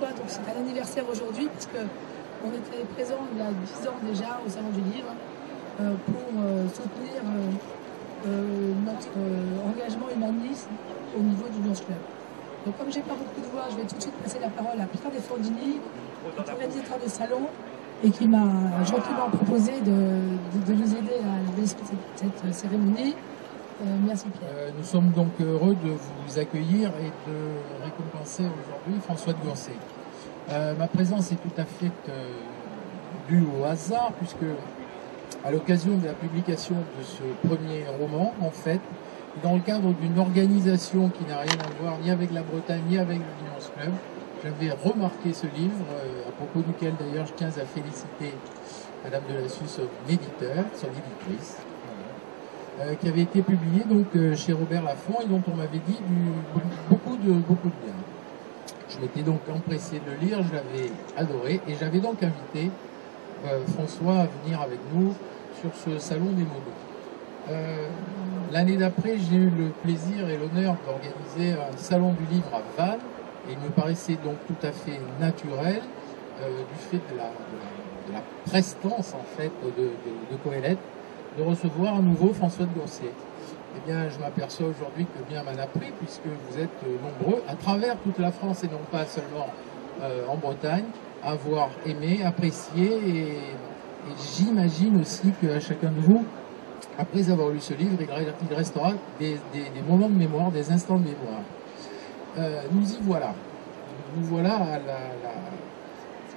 François, donc c'est un anniversaire aujourd'hui, parce qu'on était présents il y a 10 ans déjà au Salon du Livre pour soutenir notre engagement humaniste au niveau du Lions Club. Donc comme j'ai pas beaucoup de voix, je vais tout de suite passer la parole à Pierre Desfondini, qui est organisateur de salon et qui m'a gentiment proposé de nous aider à l'organisation de cette cérémonie. Merci Pierre. Nous sommes donc heureux de vous accueillir et de récompenser aujourd'hui François de Gorsay. Ma présence est tout à fait due au hasard, puisque à l'occasion de la publication de ce premier roman, en fait, dans le cadre d'une organisation qui n'a rien à voir ni avec la Bretagne ni avec le Lions Club, j'avais remarqué ce livre, à propos duquel d'ailleurs je tiens à féliciter Madame Delassus, son éditeur, son éditrice, qui avait été publié donc chez Robert Laffont et dont on m'avait dit beaucoup de bien. Je m'étais donc empressé de le lire, je l'avais adoré et j'avais donc invité François à venir avec nous sur ce salon des modos. L'année d'après, j'ai eu le plaisir et l'honneur d'organiser un salon du livre à Vannes et il me paraissait donc tout à fait naturel du fait de la prestance en fait de Coëlette de recevoir à nouveau François de Gorsay. Eh bien, je m'aperçois aujourd'hui que bien m'en a pris, puisque vous êtes nombreux, à travers toute la France et non pas seulement en Bretagne, à avoir aimé, apprécié, et j'imagine aussi qu'à chacun de vous, après avoir lu ce livre, il restera des moments de mémoire, des instants de mémoire. Nous y voilà. Nous voilà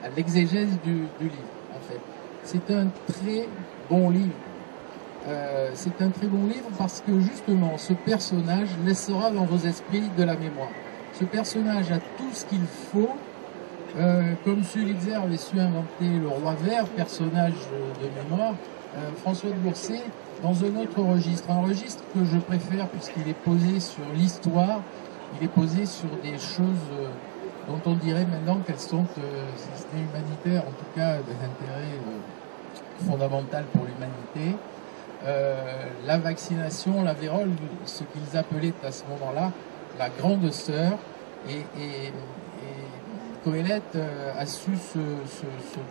à l'exégèse du livre, en fait. C'est un très bon livre. C'est un très bon livre parce que justement ce personnage laissera dans vos esprits de la mémoire. Ce personnage a tout ce qu'il faut, comme Sulitzer avait su inventer le roi vert, personnage de mémoire. François de Gorsay, dans un autre registre, un registre que je préfère puisqu'il est posé sur l'histoire, il est posé sur des choses dont on dirait maintenant qu'elles sont, si ce n'est humanitaire, en tout cas d'intérêt fondamental pour l'humanité. La vaccination, la vérole, ce qu'ils appelaient à ce moment-là la grande sœur, et Coëlette a su se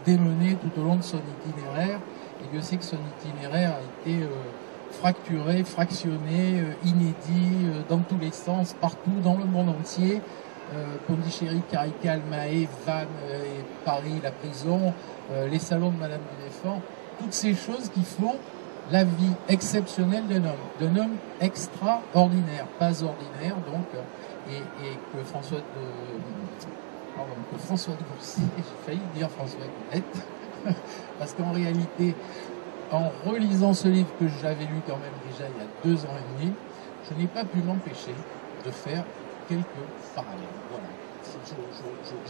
démener tout au long de son itinéraire, et Dieu sait que son itinéraire a été fracturé, fractionné, inédit, dans tous les sens, partout, dans le monde entier. Pondichéry, Carical, Mahé, Vannes, et Paris, la prison, les salons de Madame du Défend, toutes ces choses qui font la vie exceptionnelle d'un homme extraordinaire, pas ordinaire donc, et que François de Gorsay, j'ai failli dire François Coëlette, parce qu'en réalité, en relisant ce livre que j'avais lu quand même déjà il y a 2 ans et demi, je n'ai pas pu m'empêcher de faire quelques parallèles. Voilà.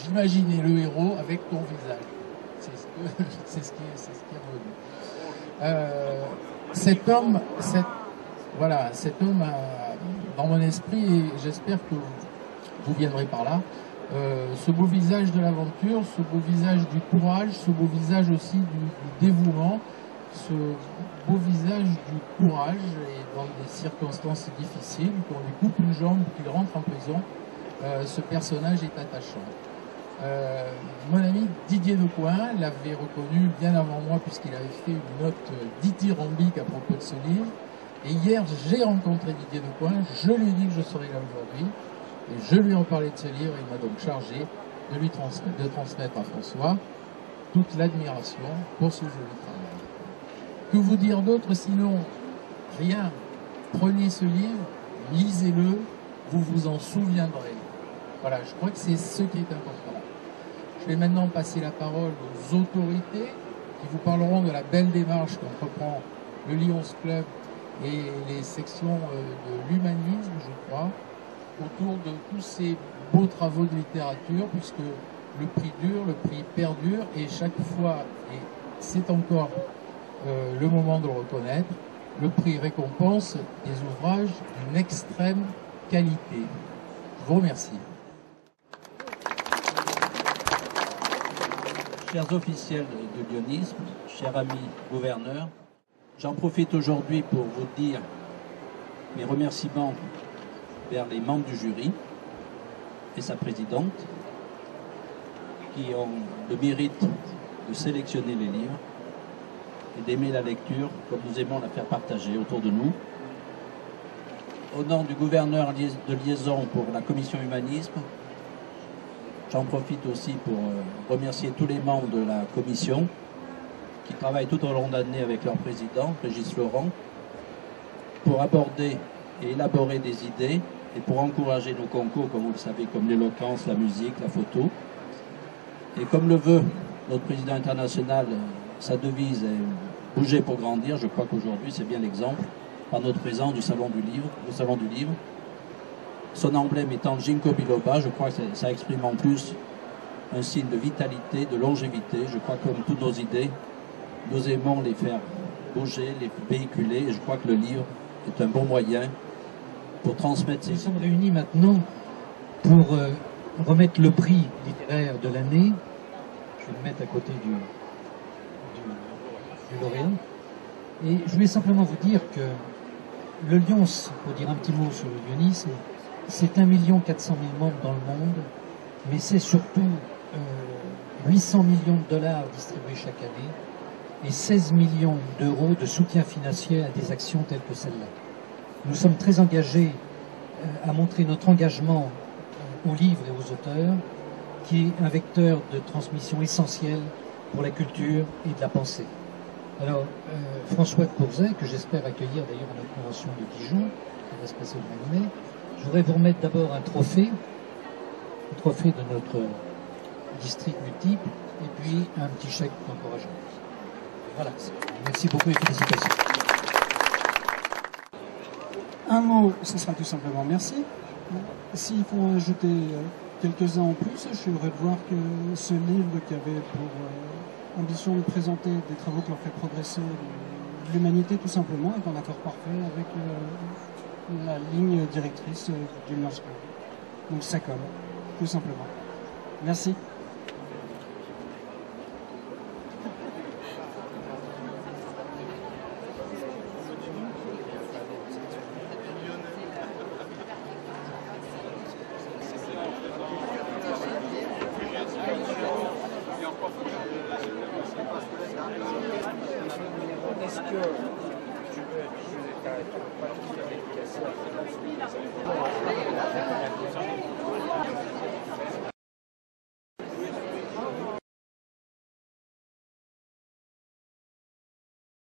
J'imaginais le héros avec ton visage. C'est ce qui est revenu. Cet homme dans mon esprit, et j'espère que vous viendrez par là, ce beau visage de l'aventure, ce beau visage du courage, ce beau visage aussi du dévouement, ce beau visage du courage, et dans des circonstances difficiles, qu'on lui coupe une jambe, qu'il rentre en prison, ce personnage est attachant. Mon ami Didier Decoing l'avait reconnu bien avant moi, puisqu'il avait fait une note dithyrambique à propos de ce livre. Et hier, j'ai rencontré Didier Decoing, je lui ai dit que je serais là aujourd'hui, et je lui en parlais de ce livre, et il m'a donc chargé de transmettre à François toute l'admiration pour ce joli travail. Que vous dire d'autre sinon rien? Prenez ce livre, lisez-le, vous vous en souviendrez. Voilà, je crois que c'est ce qui est important. Je vais maintenant passer la parole aux autorités qui vous parleront de la belle démarche qu'entreprend le Lions Club et les sections de l'humanisme, je crois, autour de tous ces beaux travaux de littérature, puisque le prix dure, le prix perdure, et chaque fois, et c'est encore le moment de le reconnaître, le prix récompense des ouvrages d'une extrême qualité. Je vous remercie. Chers officiels de lionisme, chers amis gouverneurs, j'en profite aujourd'hui pour vous dire mes remerciements vers les membres du jury et sa présidente, qui ont le mérite de sélectionner les livres et d'aimer la lecture comme nous aimons la faire partager autour de nous. Au nom du gouverneur de liaison pour la commission humanisme, j'en profite aussi pour remercier tous les membres de la commission qui travaillent tout au long de l'année avec leur président, Régis Laurent, pour aborder et élaborer des idées et pour encourager nos concours, comme vous le savez, comme l'éloquence, la musique, la photo. Et comme le veut notre président international, sa devise est « bouger pour grandir », je crois qu'aujourd'hui c'est bien l'exemple, par notre présence du Salon du Livre, son emblème étant le ginkgo biloba. Je crois que ça exprime en plus un signe de vitalité, de longévité. Je crois que comme toutes nos idées, nous aimons les faire bouger, les véhiculer, et je crois que le livre est un bon moyen pour transmettre ces... Nous sommes réunis maintenant pour remettre le prix littéraire de l'année. Je vais le mettre à côté du lauréat. Et je voulais simplement vous dire que le Lyons, pour dire un petit mot sur le lyonisme, c'est 1 400 000 membres dans le monde, mais c'est surtout 800 millions de dollars distribués chaque année et 16 millions d'euros de soutien financier à des actions telles que celle-là. Nous sommes très engagés à montrer notre engagement aux livres et aux auteurs, qui est un vecteur de transmission essentiel pour la culture et de la pensée. Alors, François de Pourzay, que j'espère accueillir d'ailleurs à notre convention de Dijon, qui va se passer le 20 mai, je voudrais vous remettre d'abord un trophée de notre district multiple, et puis un petit chèque d'encouragement. Voilà, merci beaucoup et félicitations. Un mot, ce sera tout simplement merci. S'il faut en ajouter quelques-uns en plus, je suis heureux de voir que ce livre qui avait pour ambition de présenter des travaux qui ont fait progresser l'humanité tout simplement est en accord parfait avec la ligne directrice du North School. Donc ça colle, tout simplement. Merci. Est-ce que tu veux ta